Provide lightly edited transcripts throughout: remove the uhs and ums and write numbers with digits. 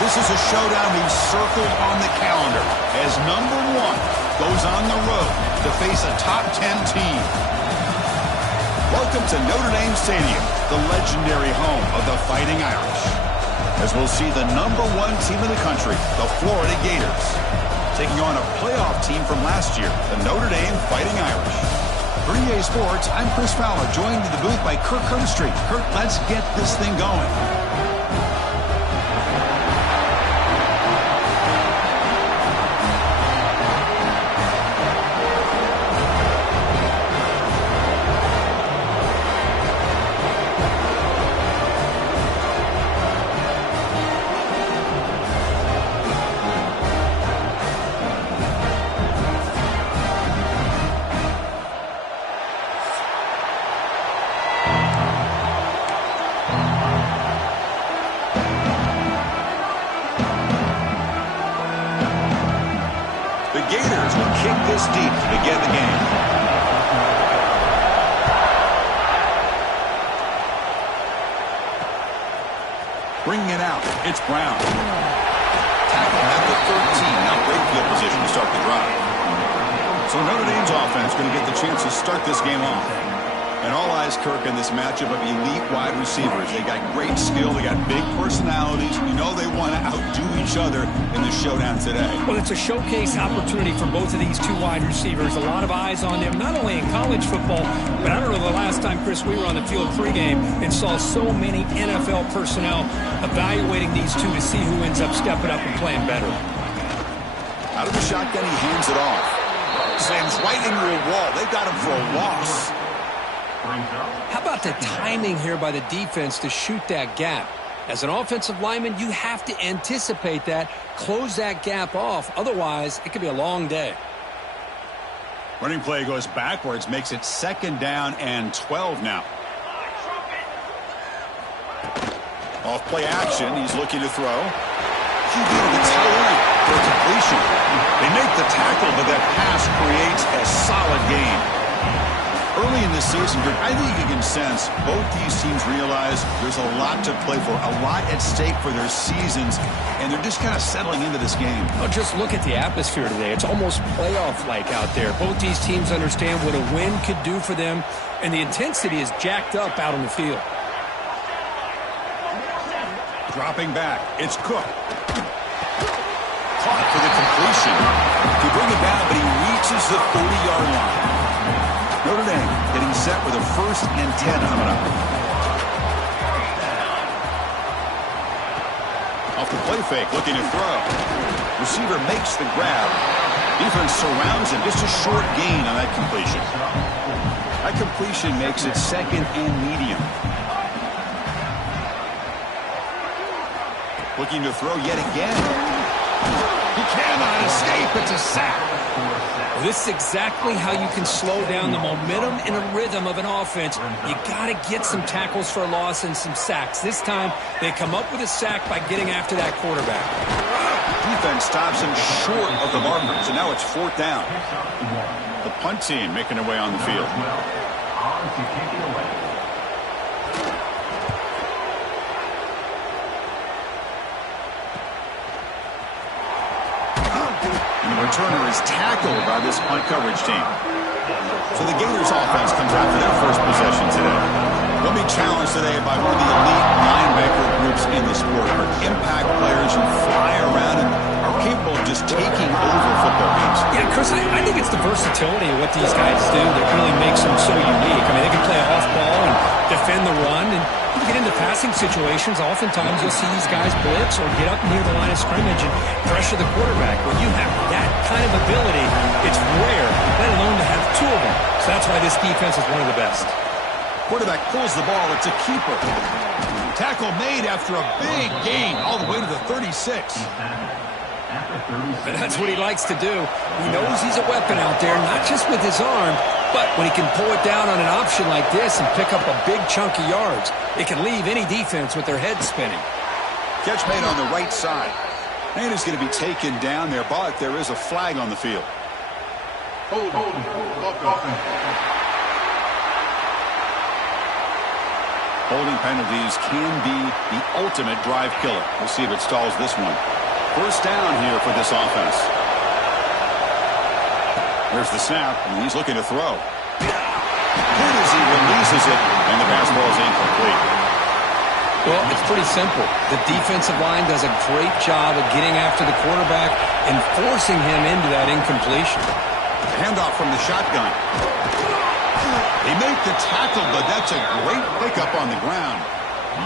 This is a showdown we've circled on the calendar as number 1 goes on the road to face a top 10 team. Welcome to Notre Dame Stadium, the legendary home of the Fighting Irish, as we'll see the number 1 team in the country, the Florida Gators, taking on a playoff team from last year, the Notre Dame Fighting Irish. For EA Sports, I'm Chris Fowler, joined in the booth by Kirk Herbstreit. Kirk, let's get this thing going. The Gators will kick this deep to begin the game. Bringing it out, it's Brown. Tackle at the 13. Now great field position to start the drive. So Notre Dame's offense going to get the chance to start this game off. And all eyes, Kirk, in this matchup of elite wide receivers. They got great skill. They got big personalities. You know they want to outdo each other in the showdown today. Well, it's a showcase opportunity for both of these 2 wide receivers. A lot of eyes on them, not only in college football, but I don't know the last time, Chris, we were on the field pregame and saw so many NFL personnel evaluating these 2 to see who ends up stepping up and playing better. Out of the shotgun, he hands it off. Slams right into a wall. They got him for a loss. How about the timing here by the defense to shoot that gap? As an offensive lineman, you have to anticipate that, close that gap off. Otherwise, it could be a long day. Running play goes backwards, makes it 2nd down and 12 now. Off play action, he's looking to throw. QB to the tail end for a completion. They make the tackle, but that pass creates a solid gain. Early in this season, I think you can sense both these teams realize there's a lot to play for, a lot at stake for their seasons, and they're just kind of settling into this game. Oh, just look at the atmosphere today. It's almost playoff-like out there. Both these teams understand what a win could do for them, and the intensity is jacked up out on the field. Dropping back, it's Cook. Caught for the completion. To bring it down, but he reaches the 30-yard line. Notre Dame getting set with a 1st and 10 coming up. Off the play fake, looking to throw. Receiver makes the grab. Defense surrounds him. Just a short gain on that completion. That completion makes it 2nd and medium. Looking to throw yet again. He cannot escape. It's a sack. Well, this is exactly how you can slow down the momentum and a rhythm of an offense. You got to get some tackles for a loss and some sacks. This time, they come up with a sack by getting after that quarterback. Defense stops him short of the marker, so now it's 4th down. The punt team making their way on the field. Returner is tackled by this punt coverage team. So the Gators offense comes out for their first possession today. They'll be challenged today by one of the elite linebacker groups in the sport. Impact players who fly around and are capable of just taking over football games. Yeah, Chris, I think it's the versatility of what these guys do that really makes them so unique. I mean, they can play off ball and defend the run, and you get into passing situations. Oftentimes you'll see these guys blitz or get up near the line of scrimmage and pressure the quarterback. When you have that kind of ability, it's rare, let alone to have 2 of them. So that's why this defense is one of the best. Quarterback pulls the ball. It's a keeper. Tackle made after a big gain all the way to the 36. But that's what he likes to do. He knows he's a weapon out there, not just with his arm, but when he can pull it down on an option like this and pick up a big chunk of yards, it can leave any defense with their head spinning. Catch made on the right side. And he's going to be taken down there, but there is a flag on the field. Hold. Holding penalties can be the ultimate drive killer. We'll see if it stalls this one. First down here for this offense. There's the snap, and he's looking to throw. Good as he releases it, and the pass ball is incomplete. Well, it's pretty simple. The defensive line does a great job of getting after the quarterback and forcing him into that incompletion. Handoff from the shotgun. They make the tackle, but that's a great pickup on the ground.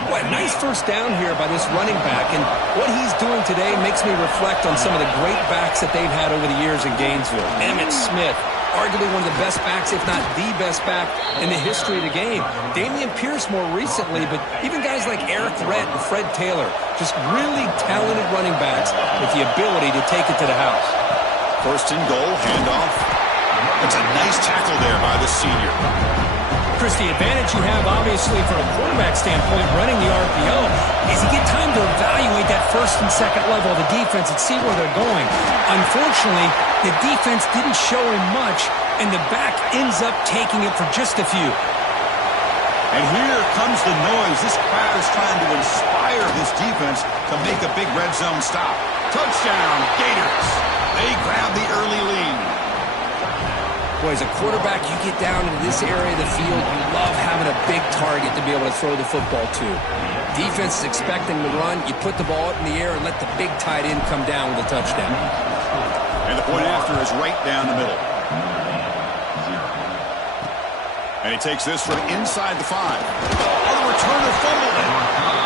What a nice first down here by this running back, and what he's doing today makes me reflect on some of the great backs that they've had over the years in Gainesville. Emmitt Smith, arguably one of the best backs, if not the best back in the history of the game. Dameon Pierce more recently, but even guys like Eric Rett and Fred Taylor, just really talented running backs with the ability to take it to the house. First and goal, handoff. That's a nice tackle there by the senior. Chris, the advantage you have, obviously, from a quarterback standpoint, running the RPO, is you get time to evaluate that first and second level of the defense and see where they're going. Unfortunately, the defense didn't show him much, and the back ends up taking it for just a few. And here comes the noise. This crowd is trying to inspire this defense to make a big red zone stop. Touchdown, Gators. They grab the early lead. Boy, as a quarterback, you get down into this area of the field, you love having a big target to be able to throw the football to. Defense is expecting the run. You put the ball up in the air and let the big tight end come down with a touchdown. And the point after is right down the middle. And he takes this from inside the 5. Oh, the returner fumbled it.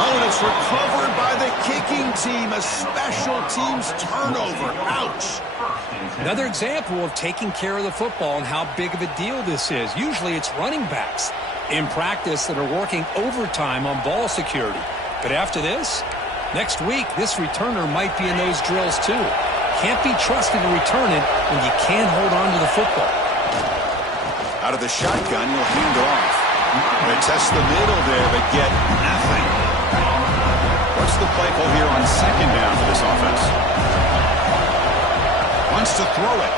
Oh, and it's recovered by the kicking team. A special teams turnover. Ouch. Another example of taking care of the football and how big of a deal this is. Usually it's running backs in practice that are working overtime on ball security. But after this, next week, this returner might be in those drills too. Can't be trusted to return it when you can't hold on to the football. Out of the shotgun, he'll hand it off. They test the middle there, but get nothing. What's the play call here on second down for this offense? Wants to throw it.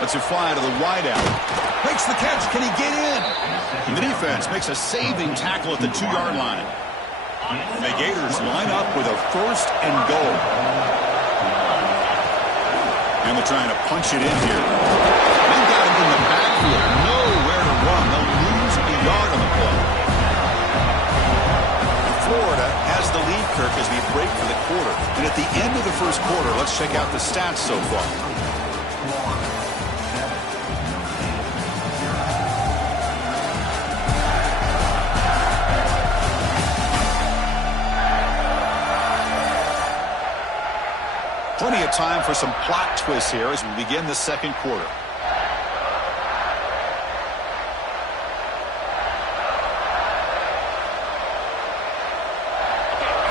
Lets it fly to the wideout. Makes the catch. Can he get in? And the defense makes a saving tackle at the 2-yard line. The Gators line up with a first and goal. And they're trying to punch it in here. They've got him in the backfield. Nowhere to run. They'll lose a yard on the play. Florida has the lead, Kirk, as we break for the quarter. And at the end of the first quarter, let's check out the stats so far. Plenty of time for some plot twists here as we begin the second quarter.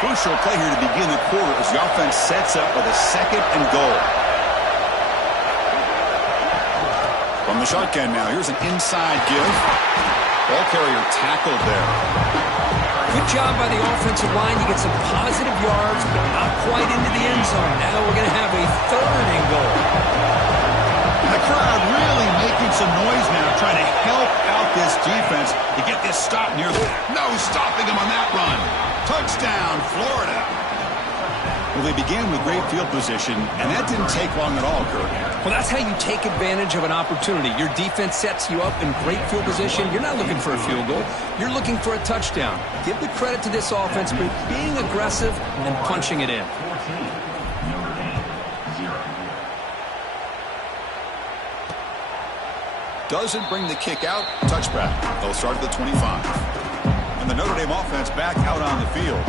Crucial play here to begin the quarter as the offense sets up with a second and goal. From the shotgun now, here's an inside give. Ball carrier tackled there. Good job by the offensive line. You get some positive yards, but not quite into the end zone. Now we're going to have a third and goal. The crowd really making some noise now, trying to help out this defense to get this stop near the... No stopping him on that run. Touchdown, Florida. Well, they began with great field position, and that didn't take long at all, Kirk. Well, that's how you take advantage of an opportunity. Your defense sets you up in great field position. You're not looking for a field goal. You're looking for a touchdown. Give the credit to this offense for being aggressive and punching it in. Doesn't bring the kick out. Touchback. They'll start at the 25. And the Notre Dame offense back out on the field.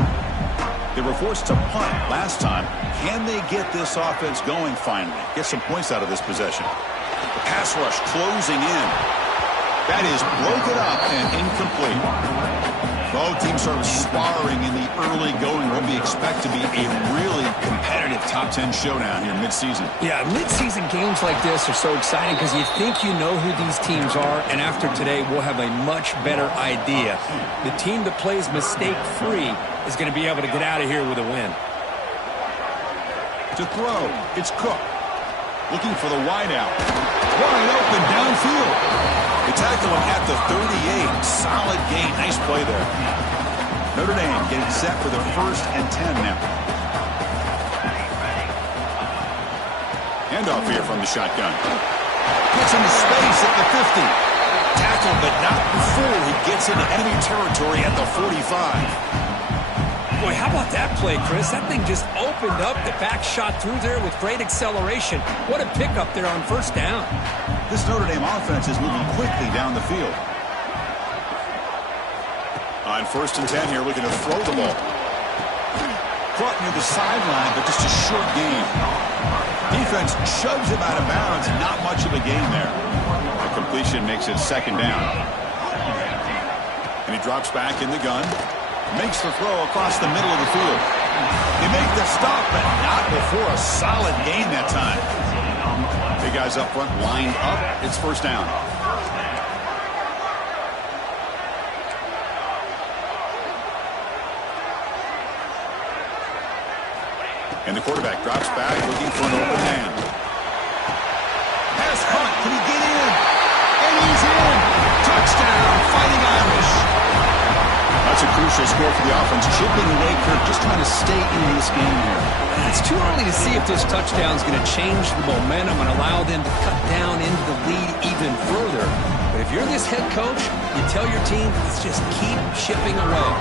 They were forced to punt last time. Can they get this offense going finally? Get some points out of this possession. The pass rush closing in. That is broken up and incomplete. Both teams sort of sparring in the early going. What we expect to be a really competitive top 10 showdown here mid-season. Yeah, mid-season games like this are so exciting because you think you know who these teams are, and after today we'll have a much better idea. The team that plays mistake-free is going to be able to get out of here with a win. To throw, it's Cook. Looking for the wideout. Wide open downfield. They tackle him at the 38. Solid gain. Nice play there. Notre Dame getting set for their 1st and 10 now. Handoff here from the shotgun. Gets into space at the 50. Tackled, but not before he gets into enemy territory at the 45. Boy, how about that play, Chris? That thing just opened up. The back shot through there with great acceleration. What a pickup there on 1st down. This Notre Dame offense is moving quickly down the field. On 1st and 10 here, looking to throw the ball. Caught near the sideline, but just a short gain. Defense shoves him out of bounds. Not much of a gain there. The completion makes it 2nd down. And he drops back in the gun. Makes the throw across the middle of the field. They make the stop, but not before a solid gain that time. Big guys up front lined up. It's 1st down. And the quarterback drops back looking for an open man. Pass Hunt. Can he get in? And he's in. Touchdown, Fighting Irish. That's a crucial score for the offense. Chipping away, Kirk, just trying to stay in this game here. It's too early to see if this touchdown is going to change the momentum and allow them to cut down into the lead even further. But if you're this head coach, you tell your team, let's just keep chipping away.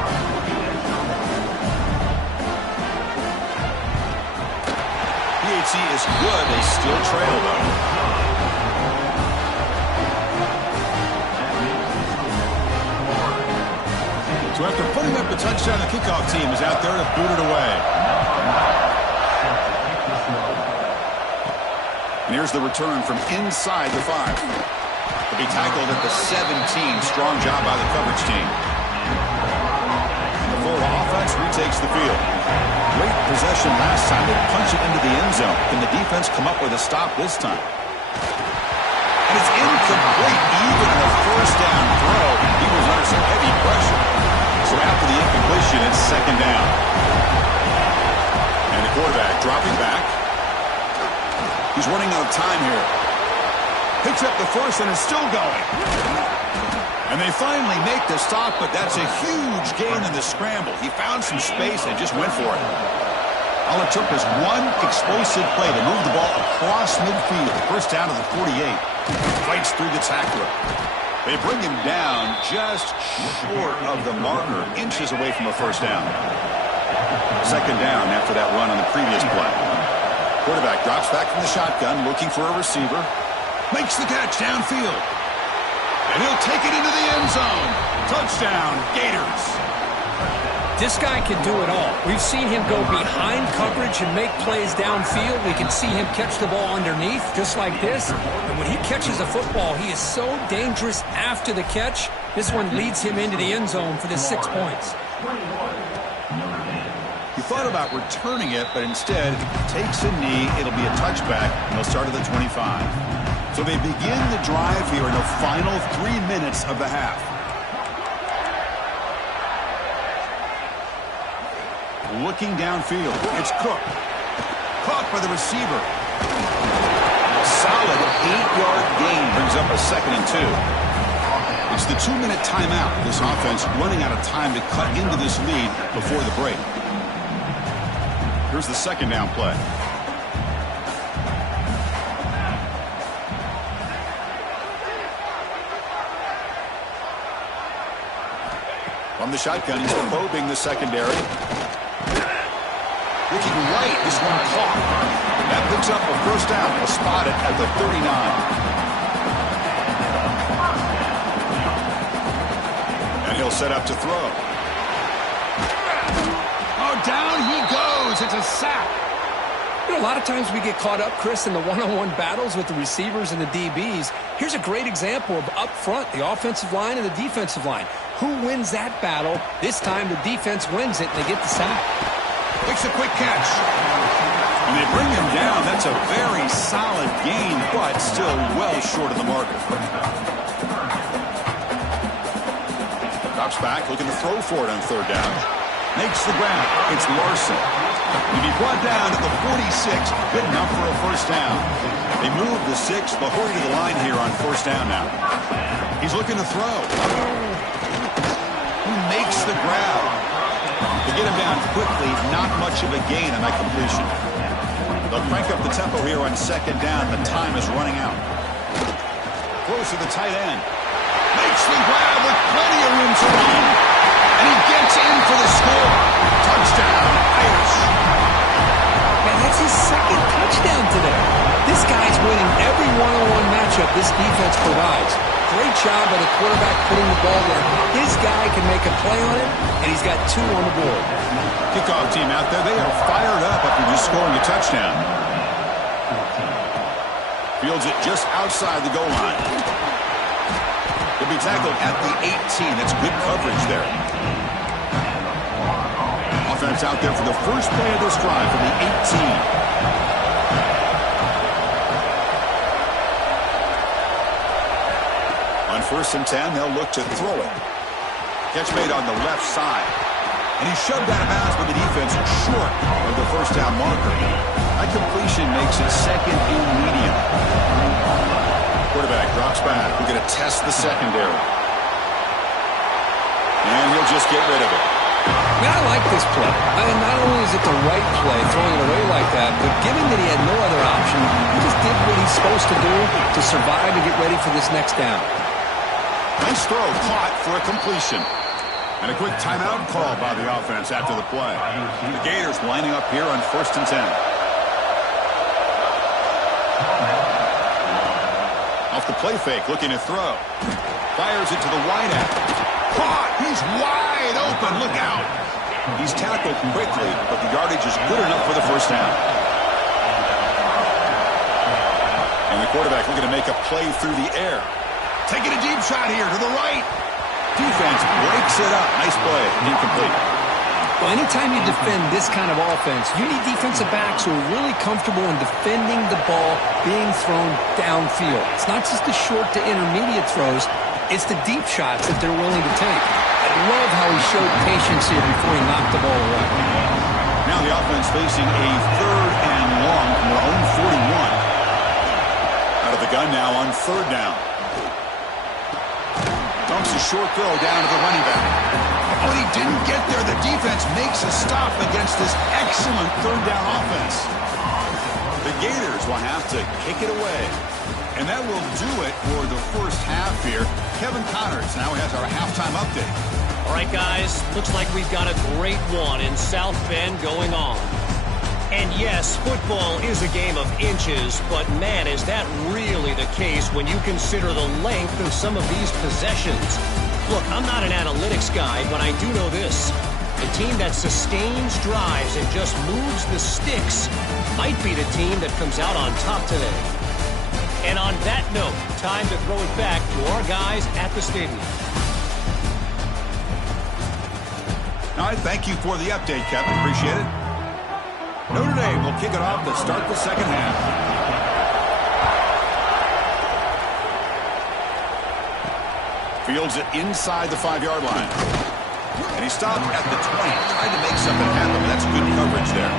PHC is good. They still trail, though. So after putting up the touchdown, the kickoff team is out there to boot it away. And here's the return from inside the 5. He'll be tackled at the 17. Strong job by the coverage team. And the Florida offense retakes the field. Great possession last time. They punch it into the end zone. Can the defense come up with a stop this time? And it's incomplete. Even on a 1st down throw, he was under some heavy pressure. So after the incompletion, it's 2nd down. And the quarterback dropping back. He's running out of time here. Picks up the 1st and is still going. And they finally make the stop, but that's a huge gain in the scramble. He found some space and just went for it. All it took was one explosive play to move the ball across midfield. 1st down to the 48. Fights through the tackler. They bring him down just short of the marker, inches away from a 1st down. 2nd down after that run on the previous play. Quarterback drops back from the shotgun, looking for a receiver. Makes the catch downfield. And he'll take it into the end zone. Touchdown, Gators. This guy can do it all. We've seen him go behind coverage and make plays downfield. We can see him catch the ball underneath, just like this. And when he catches a football, he is so dangerous after the catch. This one leads him into the end zone for the 6 points. He thought about returning it, but instead takes a knee. It'll be a touchback, and they'll start at the 25. So they begin the drive here in the final 3 minutes of the half. Looking downfield. It's Cook. Caught by the receiver. Solid 8-yard gain brings up a 2nd and 2. It's the 2-minute timeout. This offense running out of time to cut into this lead before the break. Here's the 2nd down play. From the shotgun, he's probing the secondary. Looking right, this one caught. That picks up a 1st down. He'll spot it at the 39. And he'll set up to throw. Oh, down he goes. It's a sack. You know, a lot of times we get caught up, Chris, in the one-on-one battles with the receivers and the DBs. Here's a great example of up front, the offensive line and the defensive line. Who wins that battle? This time the defense wins it, and they get the sack. Makes a quick catch. And they bring him down. That's a very solid gain, but still well short of the marker. Drops back, looking to throw for it on 3rd down. Makes the grab. It's Larson. He'll be brought down to the 46. Good enough for a 1st down. They move the 6. They'll hurry to the line here on 1st down now. He's looking to throw. He makes the grab. To get him down quickly, not much of a gain on that completion. They'll crank up the tempo here on second down. The time is running out. Close to the tight end. Makes the grab with plenty of room to run. And he gets in for the score. Touchdown, Irish. Man, that's his second touchdown today. This guy's winning every one-on-one matchup this defense provides. Great job by the quarterback putting the ball where his guy can make a play on it, and he's got 2 on the board. Kickoff team out there, they are fired up after just scoring a touchdown. Fields it just outside the goal line. He'll be tackled at the 18. That's good coverage there. Offense out there for the first play of this drive from the 18. On 1st and 10, they'll look to throw it. Catch made on the left side. And he's shoved out of bounds by the defense short of the first down marker. That completion makes it 2nd and medium. Quarterback drops back. We're going to test the secondary. And he'll just get rid of it. Man, I like this play. I mean, not only is it the right play, throwing it away like that, but given that he had no other option, he just did what he's supposed to do to survive and get ready for this next down. Nice throw, caught for a completion. And a quick timeout call by the offense after the play. The Gators lining up here on 1st and 10. Off the play fake, looking to throw. Fires it to the wideout. Caught! He's wide open. Look out! He's tackled quickly, but the yardage is good enough for the first down. And the quarterback looking to make a play through the air. Taking a deep shot here to the right. Defense breaks it up. Nice play. Incomplete. Well, anytime you defend this kind of offense, you need defensive backs who are really comfortable in defending the ball being thrown downfield. It's not just the short to intermediate throws. It's the deep shots that they're willing to take. I love how he showed patience here before he knocked the ball away. Now the offense facing a 3rd and long from their own 41. Out of the gun now on 3rd down. Dumps a short throw down to the running back. Oh, and he didn't get there. The defense makes a stop against this excellent 3rd down offense. The Gators will have to kick it away. And that will do it for the first half here. Kevin Connors now has our halftime update. All right, guys, looks like we've got a great one in South Bend going on. And yes, football is a game of inches, but man, is that really the case when you consider the length of some of these possessions. Look, I'm not an analytics guy, but I do know this. The team that sustains drives and just moves the sticks might be the team that comes out on top today. And on that note, time to throw it back to our guys at the stadium. All right, thank you for the update, Kevin. Appreciate it. Notre Dame will kick it off to start the second half. Fields it inside the 5-yard line. And he stopped at the 20. Tried to make something happen, but that's good coverage there.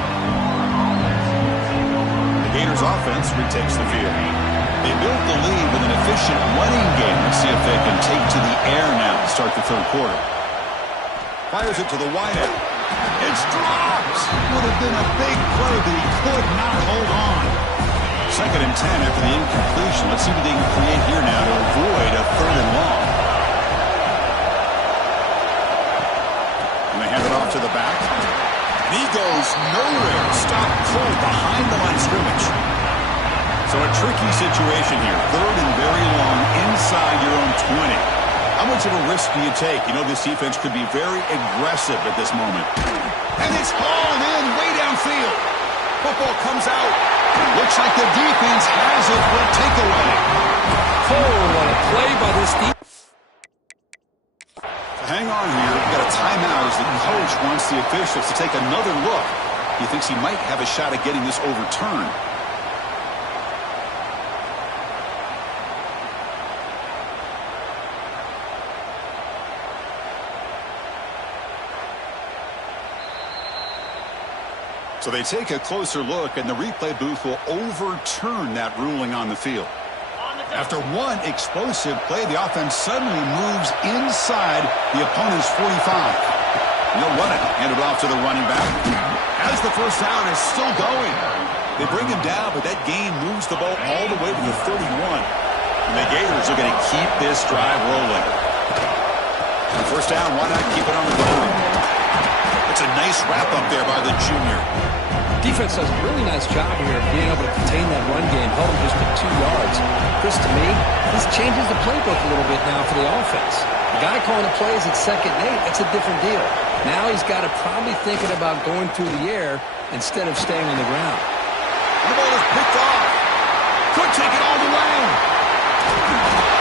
The Gators offense retakes the field. They built the lead with an efficient running game. Let's see if they can take to the air now to start the 3rd quarter. Fires it to the wideout. It's dropped. Would have been a big play, but he could not hold on. 2nd and 10 after the incompletion. Let's see what they can create here now to avoid a 3rd and long. And they hand it off to the back. And he goes nowhere. Stopped cold behind the line of scrimmage. So a tricky situation here. 3rd and very long inside your own 20. How much of a risk do you take? You know this defense could be very aggressive at this moment. And it's hauled in way downfield. Football comes out. Looks like the defense has it for a takeaway. Oh, what a play by this defense. Hang on here. We've got a timeout as the coach wants the officials to take another look. He thinks he might have a shot at getting this overturned. So they take a closer look, and the replay booth will overturn that ruling on the field. On the After one explosive play, the offense suddenly moves inside the opponent's 45. They'll run it. Hand it off to the running back. As the first down is still going. They bring him down, but that gain moves the ball all the way to the 31. And the Gators are going to keep this drive rolling. On first down, why not keep it on the ground? It's a nice wrap-up there by the junior. Defense does a really nice job here of being able to contain that run game, held him just at 2 yards. Chris, to me, this changes the playbook a little bit now for the offense. The guy calling the plays at 2nd and 8, that's a different deal. Now he's got to probably thinking about going through the air instead of staying on the ground. The ball is picked off. Could take it all the way.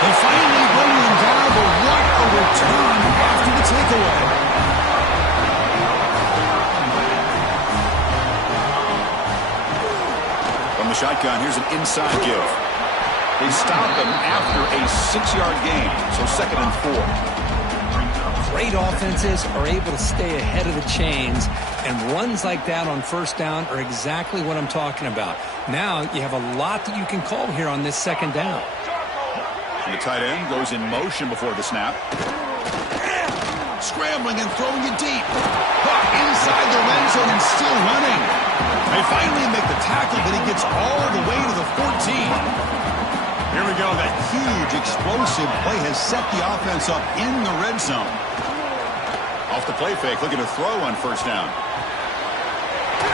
They finally bring him down, but what a return after the takeaway. From the shotgun, here's an inside give. They stop him after a 6-yard gain, so 2nd and 4. Great offenses are able to stay ahead of the chains, and runs like that on first down are exactly what I'm talking about. Now you have a lot that you can call here on this 2nd down. And the tight end goes in motion before the snap. Scrambling and throwing it deep. Caught inside the red zone and still running. They finally make the tackle, but he gets all the way to the 14. Here we go. That huge explosive play has set the offense up in the red zone. Off the play fake, looking to throw on first down.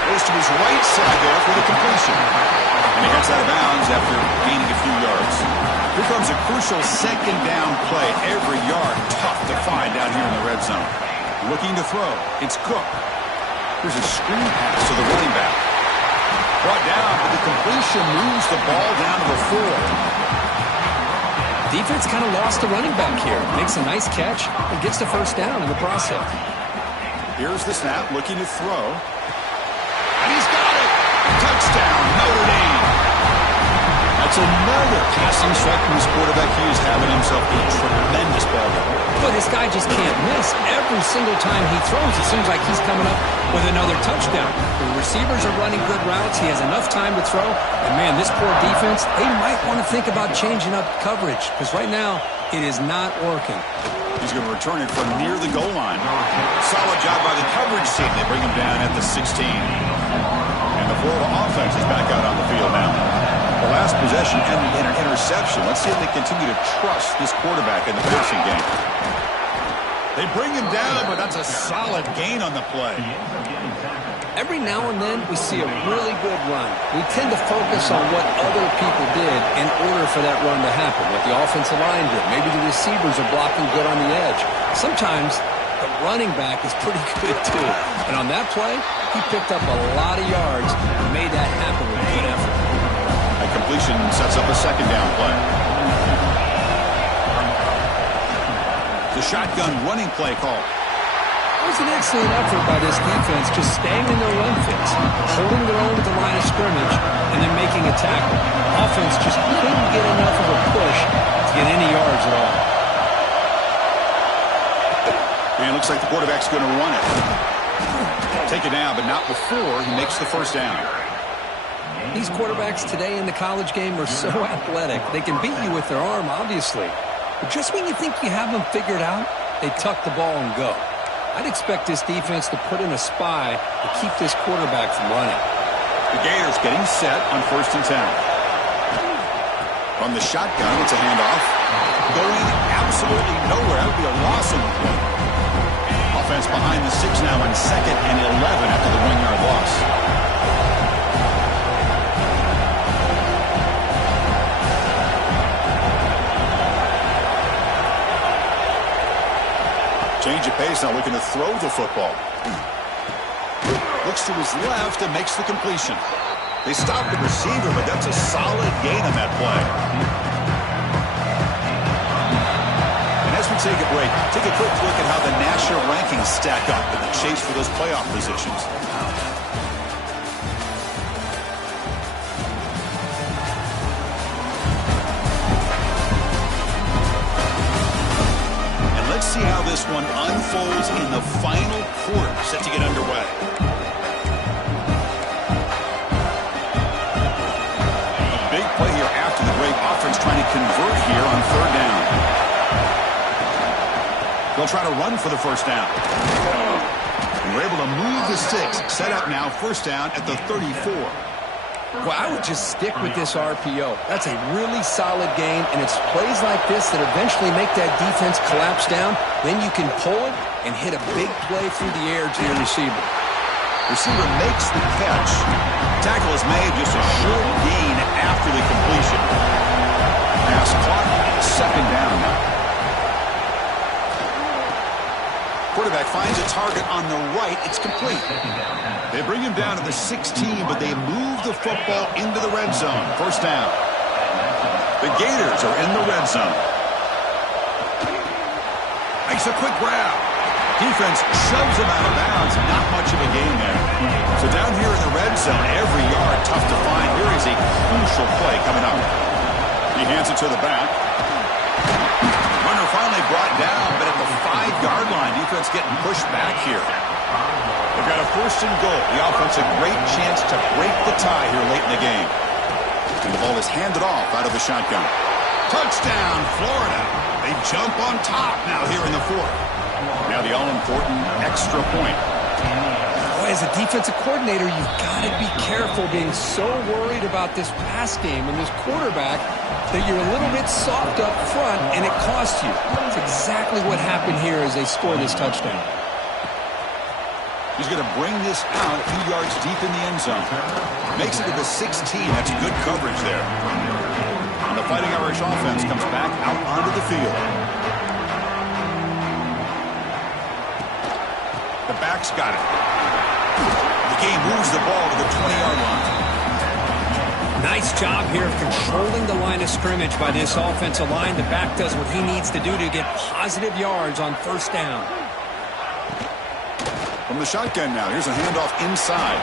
Goes to his right side there for the completion. And he gets out of bounds after gaining a few yards. Here comes a crucial 2nd down play. Every yard tough to find down here in the red zone. Looking to throw. It's Cook. Here's a screen pass to the running back. Brought down, but the completion moves the ball down to the 4. Defense kind of lost the running back here. Makes a nice catch and gets the first down in the process. Here's the snap, looking to throw. And he's got it! Touchdown, Notre Dame! That's another passing strike from his quarterback. He is having himself a tremendous ball game. But this guy just can't miss. Every single time he throws, it seems like he's coming up with another touchdown. The receivers are running good routes. He has enough time to throw. And, man, this poor defense, they might want to think about changing up coverage because right now it is not working. He's going to return it from near the goal line. Solid job by the coverage team. They bring him down at the 16. And the Florida offense is back out on the field now. The last possession ended in an interception. Let's see if they continue to trust this quarterback in the passing game. They bring him down, but that's a solid gain on the play. Every now and then we see a really good run. We tend to focus on what other people did in order for that run to happen, what the offensive line did. Maybe the receivers are blocking good on the edge. Sometimes the running back is pretty good too. And on that play, he picked up a lot of yards and made that happen with good effort. A completion sets up a 2nd down play. The shotgun running play call. It was an excellent effort by this defense, just staying in their run fits, holding their own at the line of scrimmage, and then making a tackle. Offense just couldn't get enough of a push to get any yards at all. And it looks like the quarterback's going to run it. Take it down, but not before he makes the first down. These quarterbacks today in the college game are so athletic. They can beat you with their arm, obviously. But just when you think you have them figured out, they tuck the ball and go. I'd expect this defense to put in a spy to keep this quarterback from running. The Gators getting set on 1st and 10. From the shotgun, it's a handoff. Going absolutely nowhere. That would be a loss on the play. Offense behind the 6 now on 2nd and 11 after the 1-yard loss. Change of pace now, looking to throw the football. Looks to his left and makes the completion. They stop the receiver, but that's a solid gain on that play. And as we take a break, take a quick look at how the national rankings stack up in the chase for those playoff positions. Let's see how this one unfolds in the final quarter, set to get underway. A big Play here after the break. Offense trying to convert here on third down. They'll try to run for the first down. And we're able to move the sticks. Set up now, first down at the 34. Well, I would just stick with this RPO. That's a really solid game, and it's plays like this that eventually make that defense collapse down. Then you can pull it and hit a big play through the air to your receiver. Receiver makes the catch. Tackle is made, just a short gain after the completion. Pass caught, second down now. Quarterback finds a target on the right. It's complete. They bring him down to the 16, but they move the football into the red zone. First down. The Gators are in the red zone. Makes a quick grab. Defense shoves him out of bounds. Not much of a gain there. So down here in the red zone, every yard tough to find. Here is a crucial play coming up. He hands it to the back. Runner finally brought down, but at the 5-yard line, defense getting pushed back here. They've got a first and goal. The offense a great chance to break the tie here late in the game. And the ball is handed off out of the shotgun. Touchdown, Florida. They jump on top now here in the fourth. Now the all-important extra point. Boy, as a defensive coordinator, you've got to be careful being so worried about this pass game and this quarterback that you're a little bit soft up front, and it costs you. That's exactly what happened here as they score this touchdown. He's going to bring this out a few yards deep in the end zone. Makes it to the 16. That's good coverage there. And the Fighting Irish offense comes back out onto the field. The back's got it. The game moves the ball to the 20-yard line. Nice job here of controlling the line of scrimmage by this offensive line. The back does what he needs to do to get positive yards on first down. From the shotgun now, here's a handoff inside.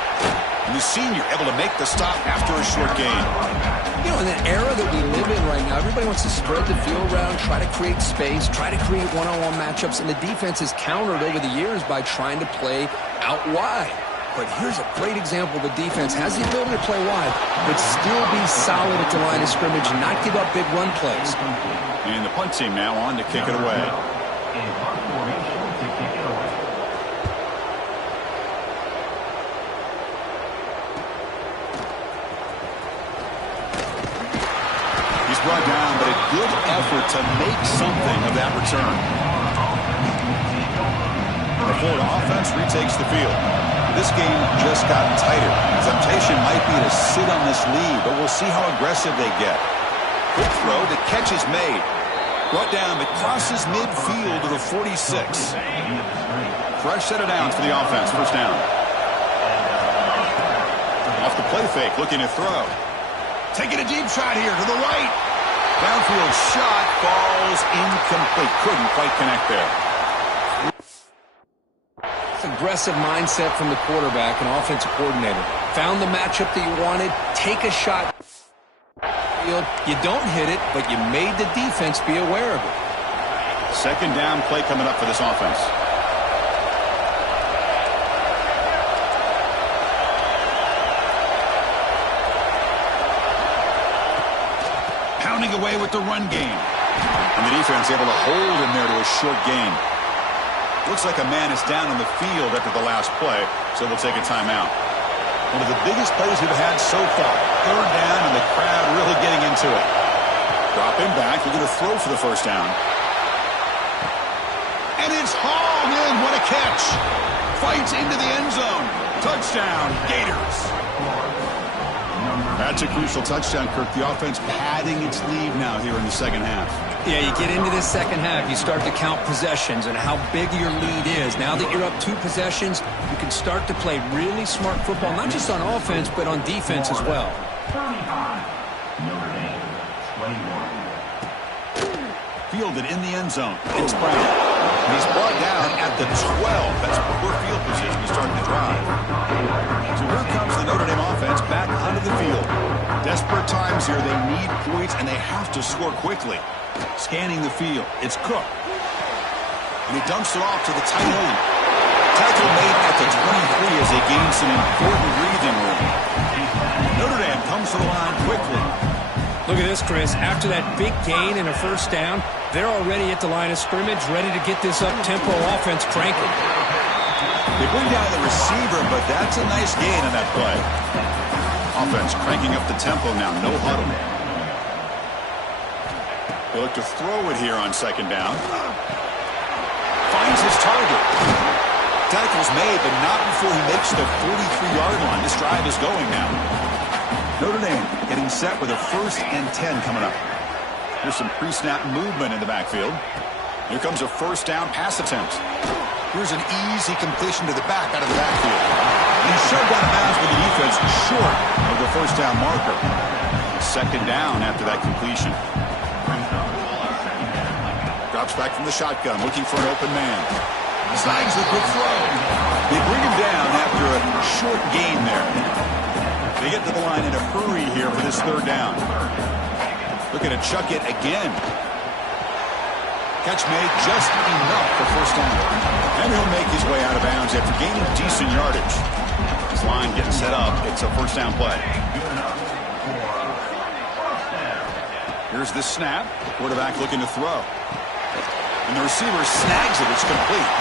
And the senior able to make the stop after a short gain. You know, in the era that we live in right now, everybody wants to spread the field around, try to create space, try to create one-on-one matchups, and the defense has countered over the years by trying to play out wide. But here's a great example. The defense has the ability to play wide, but still be solid at the line of scrimmage and not give up big run plays. And the punt team now on to kick it away. He's brought down, but a good effort to make something of that return. The Florida offense retakes the field. This game just got tighter. Temptation might be to sit on this lead, but we'll see how aggressive they get. Quick throw, the catch is made. Brought down, but crosses midfield to the 46. Fresh set of downs for the offense, first down. Off the play fake, looking to throw. Taking a deep shot here to the right. Downfield shot falls incomplete. Couldn't quite connect there. Aggressive mindset from the quarterback and offensive coordinator. Found the matchup that you wanted. Take a shot. You don't hit it, but you made the defense be aware of it. Second down play coming up for this offense. Pounding away with the run game. And the defense able to hold him there to a short gain. Looks like a man is down on the field after the last play, so they'll take a timeout. One of the biggest plays we've had so far. Third down, and the crowd really getting into it. Drop him back. They're going to throw for the first down. And it's hauled in. What a catch. Fights into the end zone. Touchdown, Gators. That's a crucial touchdown, Kirk. The offense padding its lead now here in the second half. Yeah, you get into this second half, you start to count possessions and how big your lead is. Now that you're up 2 possessions, you can start to play really smart football, not just on offense, but on defense as well. Fielded in the end zone. It's Brown. He's brought down at the 12. That's poor field position to start the drive. So here comes the Notre Dame offense back onto the field. Desperate times here. They need points, and they have to score quickly. Scanning the field. It's Cook. And he dumps it off to the tight end. Tackle made at the 23 as they gain some important breathing room. Notre Dame comes to the line quickly. Look at this, Chris. After that big gain and a first down, they're already at the line of scrimmage, ready to get this up-tempo offense cranking. They bring down the receiver, but that's a nice gain on that play. Offense cranking up the tempo now, no huddle. They look to throw it here on second down. Finds his target. Tackle's made, but not before he makes the 43-yard line. This drive is going now. Notre Dame getting set with a 1st and 10 coming up. There's some pre-snap movement in the backfield. Here comes a first down pass attempt. Here's an easy completion to the back out of the backfield. And he's shoved out of bounds with the defense short of the first down marker. Second down after that completion. Drops back from the shotgun, looking for an open man. Snags the quick throw. They bring him down after a short gain there. They get to the line in a hurry here for this 3rd down. Looking to chuck it again. Catch made just enough for first down. And he'll make his way out of bounds after gaining decent yardage. This line getting set up. It's a first down play. Here's the snap. The quarterback looking to throw. And the receiver snags it. It's complete.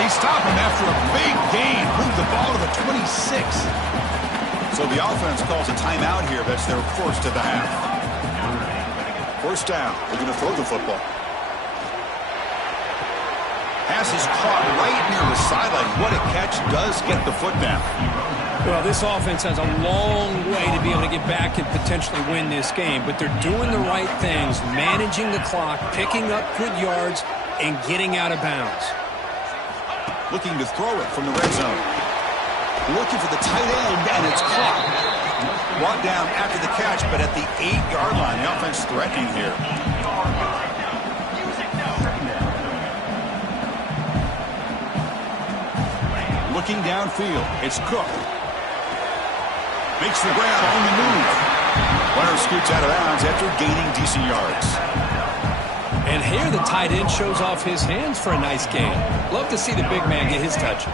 They stop him after a big gain. Move the ball to the 26. So the offense calls a timeout here. That's their first of the half. First down. They're going to throw the football. Pass is caught right near the sideline. What a catch. Does get the foot down. Well, this offense has a long way to be able to get back and potentially win this game, but they're doing the right things, managing the clock, picking up good yards, and getting out of bounds. Looking to throw it from the red zone. Looking for the tight end, and it's caught. Brought down after the catch, but at the 8-yard line. The offense threatening here. Looking downfield. It's Cook. Makes the grab on the move. Runner scoots out of bounds after gaining decent yards. And here the tight end shows off his hands for a nice gain. Love to see the big man get his touches.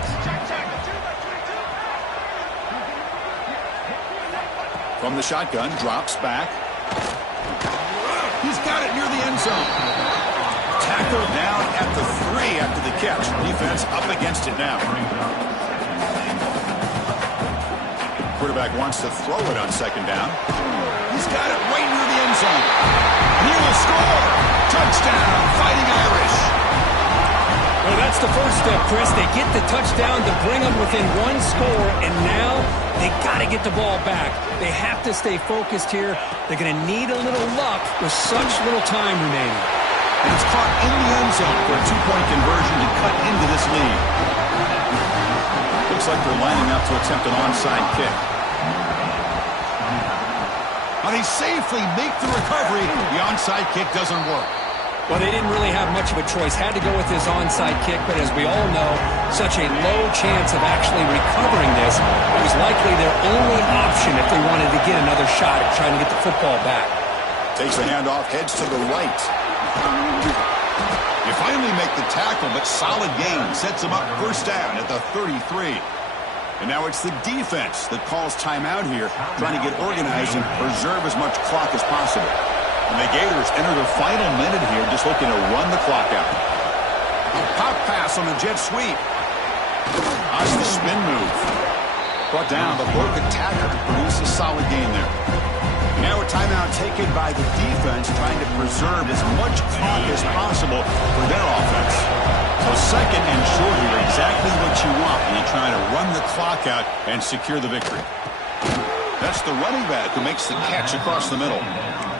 From the shotgun, drops back. He's got it near the end zone. Tackled down at the 3 after the catch. Defense up against it now. Quarterback wants to throw it on second down. He's got it right near the end zone. And he will score. Touchdown, Fighting Irish. Well, that's the first step, Chris. They get the touchdown to bring them within 1 score, and now they got to get the ball back. They have to stay focused here. They're going to need a little luck with such little time remaining. And it's caught in the end zone for a 2-point conversion to cut into this lead. Looks like they're lining up to attempt an onside kick. Now they safely make the recovery. The onside kick doesn't work. Well, they didn't really have much of a choice. Had to go with this onside kick, but as we all know, such a low chance of actually recovering this. It was likely their only option if they wanted to get another shot at trying to get the football back. Takes the handoff, heads to the right. You finally make the tackle, but solid gain. Sets them up first down at the 33. And now it's the defense that calls timeout here, trying to get organized and preserve as much clock as possible. And the Gators enter the final minute here, just looking to run the clock out. A pop pass on the jet sweep. That's the spin move. Brought down, the broken tackle produces a solid gain there. Now a timeout taken by the defense, trying to preserve as much clock as possible for their offense. So second and short here, exactly what you want when you're trying to run the clock out and secure the victory. That's the running back who makes the catch across the middle.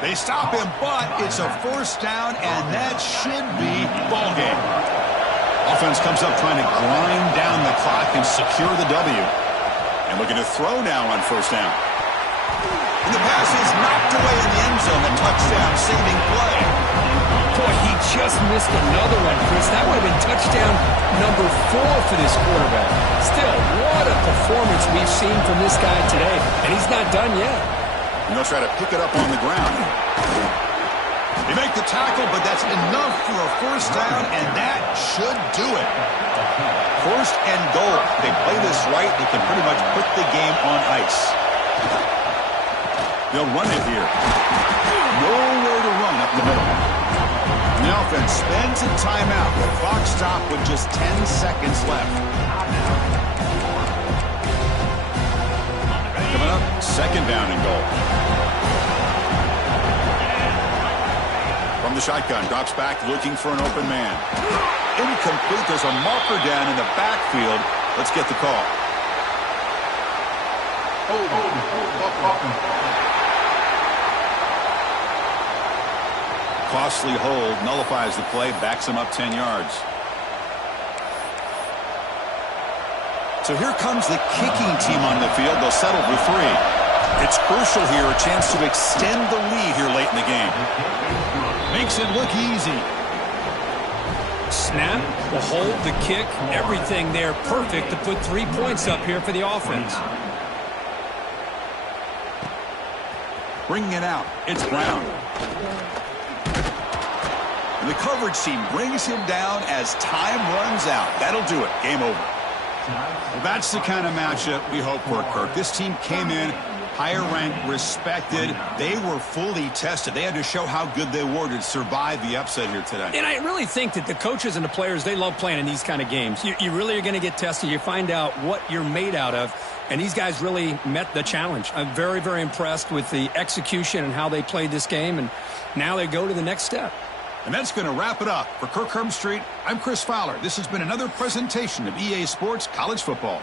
They stop him, but it's a first down, and that should be ball game. Offense comes up trying to grind down the clock and secure the W. And looking to throw now on first down. And the pass is knocked away in the end zone. A touchdown saving play. Boy, he just missed another one, Chris. That would have been touchdown number 4 for this quarterback. Still, what a performance we've seen from this guy today. And he's not done yet. And they'll try to pick it up on the ground. They make the tackle, but that's enough for a first down, and that should do it. First and goal. They play this right, they can pretty much put the game on ice. They'll run it here. calls a timeout. The clock stopped with just 10 seconds left. Coming up, second down and goal. From the shotgun, drops back looking for an open man. Incomplete. There's a marker down in the backfield. Let's get the call. Costly hold, nullifies the play, backs him up 10 yards. So here comes the kicking team on the field. They'll settle for 3. It's crucial here, a chance to extend the lead here late in the game. Makes it look easy. Snap, the hold, the kick, everything there perfect to put 3 points up here for the offense. Bringing it out, it's Brown. And the coverage team brings him down as time runs out. That'll do it. Game over. Well, that's the kind of matchup we hope for, Kirk. This team came in higher ranked, respected. They were fully tested. They had to show how good they were to survive the upset here today. And I really think that the coaches and the players, they love playing in these kind of games. You really are going to get tested. You find out what you're made out of. And these guys really met the challenge. I'm very, very impressed with the execution and how they played this game. And now they go to the next step. And that's going to wrap it up. For Kirk Street, I'm Chris Fowler. This has been another presentation of EA Sports College Football.